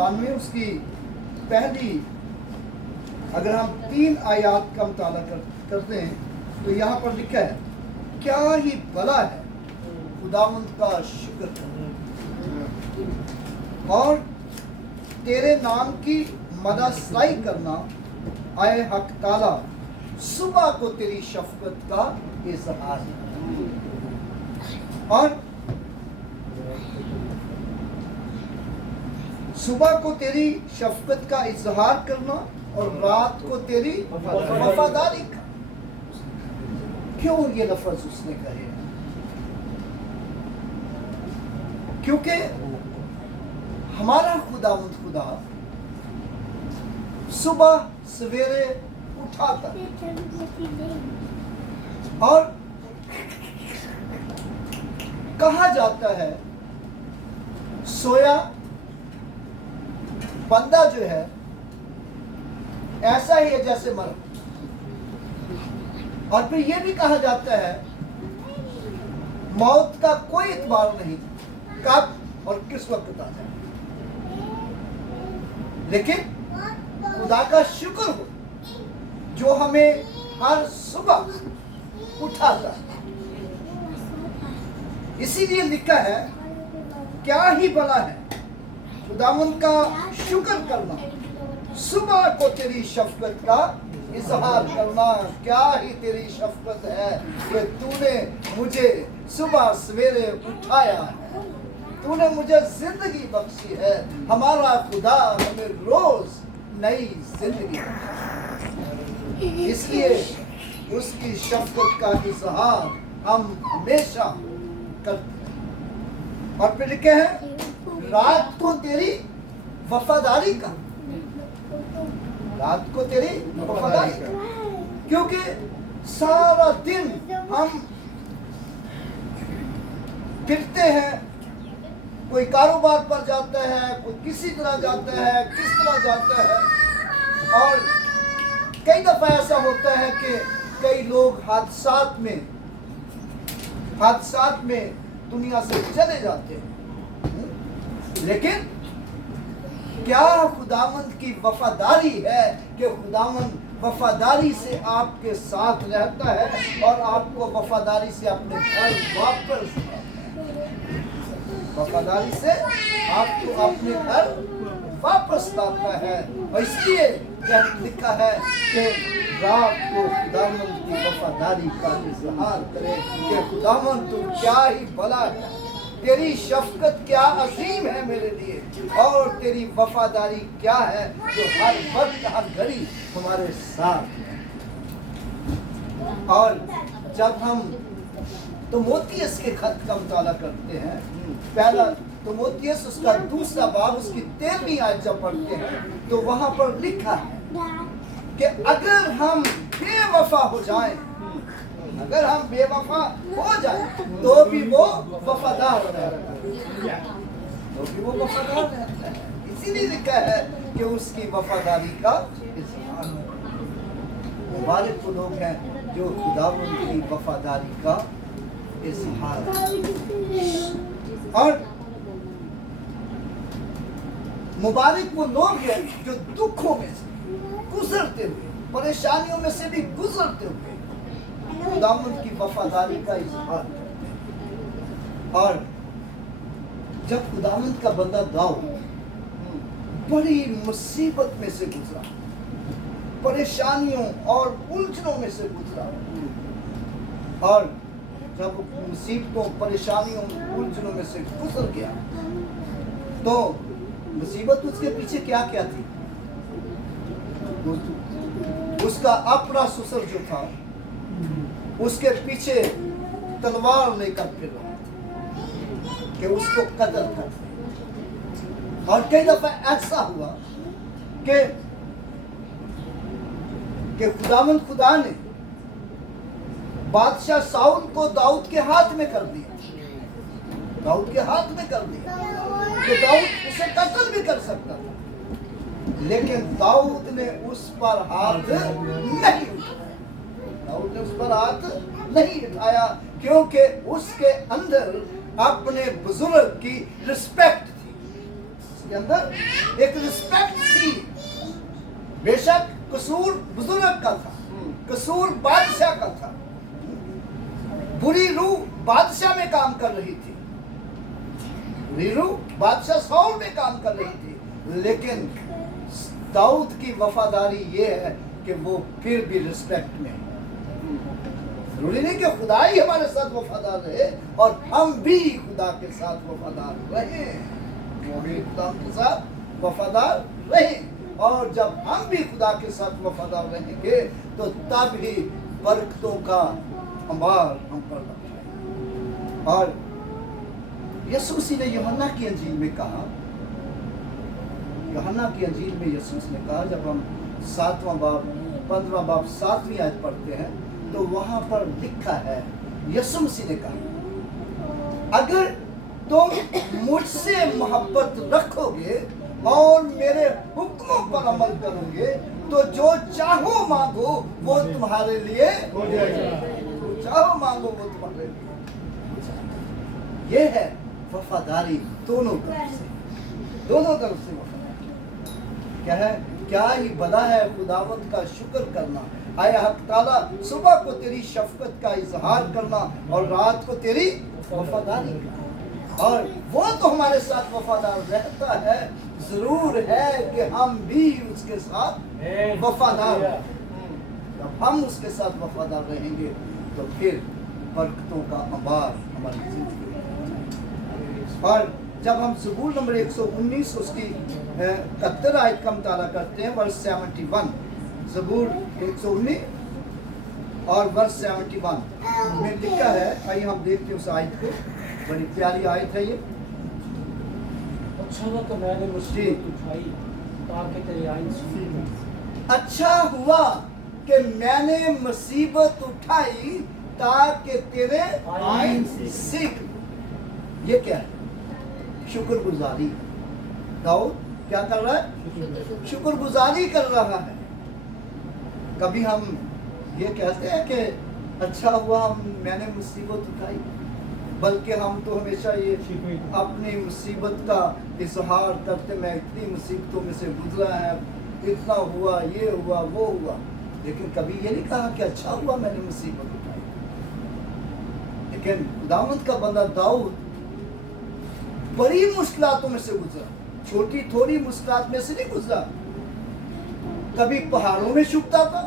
92 اس کی پہلی اگر ہم 3 آیات کا مطالعہ کرتے ہیں تو یہاں پر لکھا ہے کیا ہی بھلا ہے خداوند کا شکر اور تیرے نام کی مدح سرائی کرنا اے حق تعالی صبح کو تیری شفقت کا اظہار اور صبح کو تیری شفقت کا اظہار کرنا اور رات کو تیری وفاداری کا. کیوں یہ لفظ اس نے کہے؟ کیونکہ ہمارا خداوند خدا صبح سویرے اٹھاتا اور کہا جاتا ہے سویا بندہ جو ہے ایسا ہی ہے جیسے مر. اور پھر یہ بھی کہا جاتا ہے موت کا کوئی اعتبار نہیں کب اور کس وقت آ جائے. لیکن خدا کا شکر ہو جو ہمیں ہر صبح اٹھاتا ہے. اسی لیے لکھا ہے کیا ہی بھلا ہے خداوند کا شکر کرنا صبح کو تیری شفقت کا اظہار کرنا. کیا ہی تیری شفقت ہے کہ تو نے مجھے صبح سویرے اٹھایا ہے, تو نے مجھے زندگی بخشی ہے. ہمارا خدا ہمیں روز نئی زندگی بخشی. اس لیے اس کی شفقت کا اظہار ہم ہمیشہ کرتے ہیں. اور پھر لکھے ہیں رات کو تیری وفاداری کا, رات کو تیری وفاداری کا. کیونکہ سارا دن ہم پھرتے ہیں, کوئی کاروبار پر جاتا ہے, کوئی کسی طرح جاتا ہے, کس طرح جاتا ہے. اور کئی دفعہ ایسا ہوتا ہے کہ کئی لوگ حادثات میں دنیا سے چلے جاتے ہیں. لیکن کیا خداوند کی وفاداری ہے کہ خداوند وفاداری سے آپ کے ساتھ رہتا ہے اور آپ کو وفاداری سے اپنے گھر واپس, وفاداری سے آپ کو اپنے گھر واپس لاتا ہے. اور اس لیے لکھا ہے کہ رات کو خداوند کی وفاداری کا اظہار کرے کہ خداوند تو کیا ہی بھلا ہے, تیری شفقت کیا عظیم ہے میرے لیے, اور تیری وفاداری کیا ہے جو ہر وقت ہر گھڑی ہمارے ساتھ ہے. اور جب ہم تموتھیوس کے خط کا مطالعہ کرتے ہیں, پہلا تموتھیوس اس کا 2 باب اس کی 13ویں آیت جب پڑھتے ہیں تو وہاں پر لکھا ہے کہ اگر ہم بے وفا ہو جائیں, اگر ہم بے وفا ہو جائیں تو بھی وہ وفادار رہتا ہے, تو بھی وہ وفادار رہتا ہے. اسی لیے لکھا ہے کہ اس کی وفاداری کا اظہار. مبارک وہ لوگ ہیں جو خداوند کی وفاداری کا اظہار. اور مبارک وہ لوگ ہیں جو دکھوں میں سے گزرتے ہوئے, پریشانیوں میں سے بھی گزرتے ہوئے خداوند کی وفاداری کا اظہار کرتے ہیں. اور جب خداوند کا بندہ داؤد بڑی مصیبت میں سے گزرا, پریشانیوں اور الجھنوں میں سے گزرا, اور جب مصیبتوں پریشانیوں الجھنوں میں سے گزر گیا تو مصیبت اس کے پیچھے کیا کیا تھی؟ اس کا اپنا سسر جو تھا اس کے پیچھے تلوار لے کر پھر رہا کہ اس کو قتل کر دے. اور کئی دفعہ ایسا ہوا کہ خداوند خدا نے بادشاہ ساؤل کو داؤد کے ہاتھ میں کر دیا, داؤد کے ہاتھ میں کر دیا کہ داؤد اسے قتل بھی کر سکتا تھا. لیکن داؤد نے اس پر ہاتھ نہیں اٹھایا, داؤد نے اس پر ہاتھ نہیں اٹھایا کیونکہ اس کے اندر اپنے بزرگ کی رسپیکٹ تھی. उसके अंदर एक रिस्पेक्ट थी। बेशक कसूर बुजुर्ग का था, कसूर बादशाह का था, बुरी रूह बादशाह में काम कर रही थी, बुरी रूह बादशाह सौल में काम कर रही थी, लेकिन दाऊद की वफादारी ये है कि वो फिर भी रिस्पेक्ट में है। जरूरी नहीं कि खुदा ही हमारे साथ वफादार रहे और हम भी खुदा के साथ वफादार रहे, वो भी खुदा के साथ वफादार रहे। और जब हम भी खुदा के साथ वफादार रहेंगे तो तब ही बरकतों का अंबार हम पर लगेगा। और यीशु मसीह ने यूहन्ना की अंजील में कहा, यूहन्ना की अंजील में यीशु मसीह ने कहा, जब हम 7वां बाब 15वां बाब 7वीं आयत पढ़ते हैं तो वहां पर लिखा है, यीशु मसीह ने कहा, अगर तुम मुझसे मोहब्बत रखोगे और मेरे हुक्मों पर अमल करोगे तो जो चाहो मांगो वो तुम्हारे लिए हो जाएगा, चाहो मांगो वो तुम्हारे लिए। ये है वफादारी दोनों तरफ से, दोनों तरफ से वफादारी। क्या है, क्या ही भला है खुदावंद का शुक्र करना, आए हक ताला सुबह को तेरी शफकत का इजहार करना और रात को तेरी वफादारी का। और वो तो हमारे साथ वफादार रहता है, जरूर है कि हम भी उसके साथ वफादार हैं। जब हम उसके साथ वफादार रहेंगे तो फिर बरकतों का अंबार हमारी जिंदगी में। और जब हम ज़बूर नंबर 119 उसकी 71 आयत का मुताला करते हैं, वर्स 71, ज़बूर 119 और वर्स 71 में लिखा है, आइए हम देखते हैं उस आयत को, बड़ी प्यारी आयत है ये। अच्छा हुआ कि मैंने मुसीबत उठाई ताकि तेरी आइन सुनी। अच्छा हुआ कि मैंने मुसीबत उठाई ताकि तेरे आइन सीख। ये क्या है? शुक्रगुजारी। दाऊद क्या कर रहा है? शुक्रगुजारी कर रहा है। कभी हम ये कहते हैं कि अच्छा हुआ मैंने मुसीबत उठाई, बल्कि हम तो हमेशा ये अपनी मुसीबत का इजहार करते, मैं इतनी मुसीबतों में से गुजरा है, इतना हुआ, ये हुआ, वो हुआ, लेकिन कभी ये नहीं कहा कि अच्छा हुआ मैंने मुसीबत उठाई। लेकिन खुदावंद का बंदा दाऊद बड़ी मुश्किलातों में से गुजरा, छोटी थोड़ी मुश्किलात में से नहीं गुजरा। कभी पहाड़ों में छुपता था,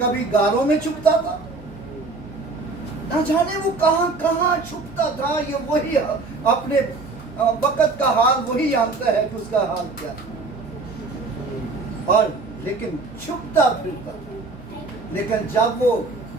कभी गारों में छुपता था, ना जाने वो कहां कहां छुपता था। ये वही अपने वक्त का हाल वही जानता है कि उसका हाल क्या है। और लेकिन छुपता फिरता, लेकिन जब वो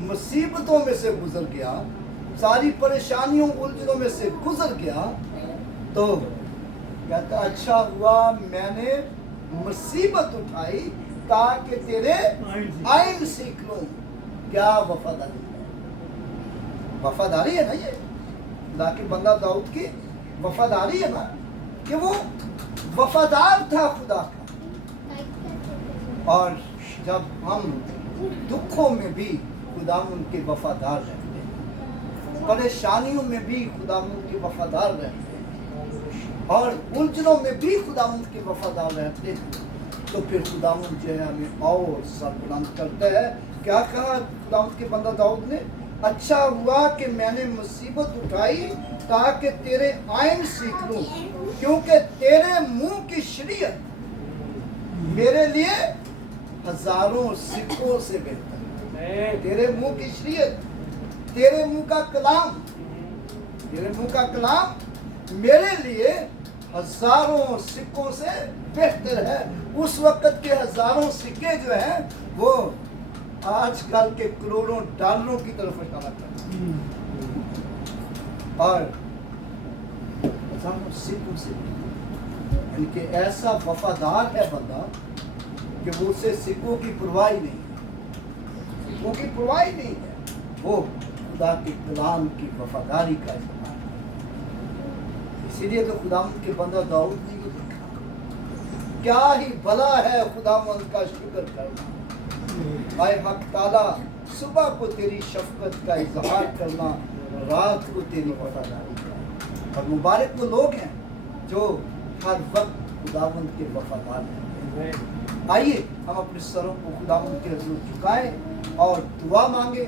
मुसीबतों में से गुजर गया, सारी परेशानियों उलझनों में से गुजर गया, तो कहता अच्छा हुआ मैंने मुसीबत उठाई ताकि तेरे आइन सीख लूं। क्या वफादारी, वफादारी है ना ये, खुदा के बंदा दाऊद की वफादारी है ना, कि वो वफादार था खुदा का। और जब हम दुखों में भी खुदा उनके वफादार रहते हैं, परेशानियों में भी खुदा उनके वफादार रहते हैं, और उलझनों में भी खुदा उनके वफादार रहते हैं, तो फिर खुदा जो है हमें और सरबुलंद करता है। क्या कहा खुदा के बंदा दाऊद ने? अच्छा हुआ कि मैंने मुसीबत उठाई ताकि तेरे आइन सीख लूं, क्योंकि तेरे मुंह की शरीयत मेरे लिए हजारों सिक्कों से बेहतर है। तेरे मुंह की शरीयत, तेरे मुंह का कलाम, तेरे मुंह का कलाम मेरे लिए हजारों सिक्कों से बेहतर है। उस वक्त के हजारों सिक्के जो हैं वो आजकल के करोड़ों डॉलरों की तरफ इशारा करते हैं। और हजारों सिक्कों से, यानी कि ऐसा वफादार है बंदा कि वो उसे सिक्कों की परवाह नहीं है, सिक्कों की परवाह नहीं है, वो खुदा के कलाम की वफादारी का इस्तेमाल। इसीलिए तो खुदावंद के बंदा दाऊद ने ये लिखा, क्या ही भला है खुदावंद का शुक्र करना, आए हक ताला सुबह को तेरी शफकत का इजहार करना, रात को तेरी वफादारी का। और मुबारक वो लोग हैं जो ہر وقت خداوند کے وفادار رہتے ہیں۔ Amen. آئیے ہم اپنے سروں کو خداوند کے حضور جھکائیں اور دعا مانگیں۔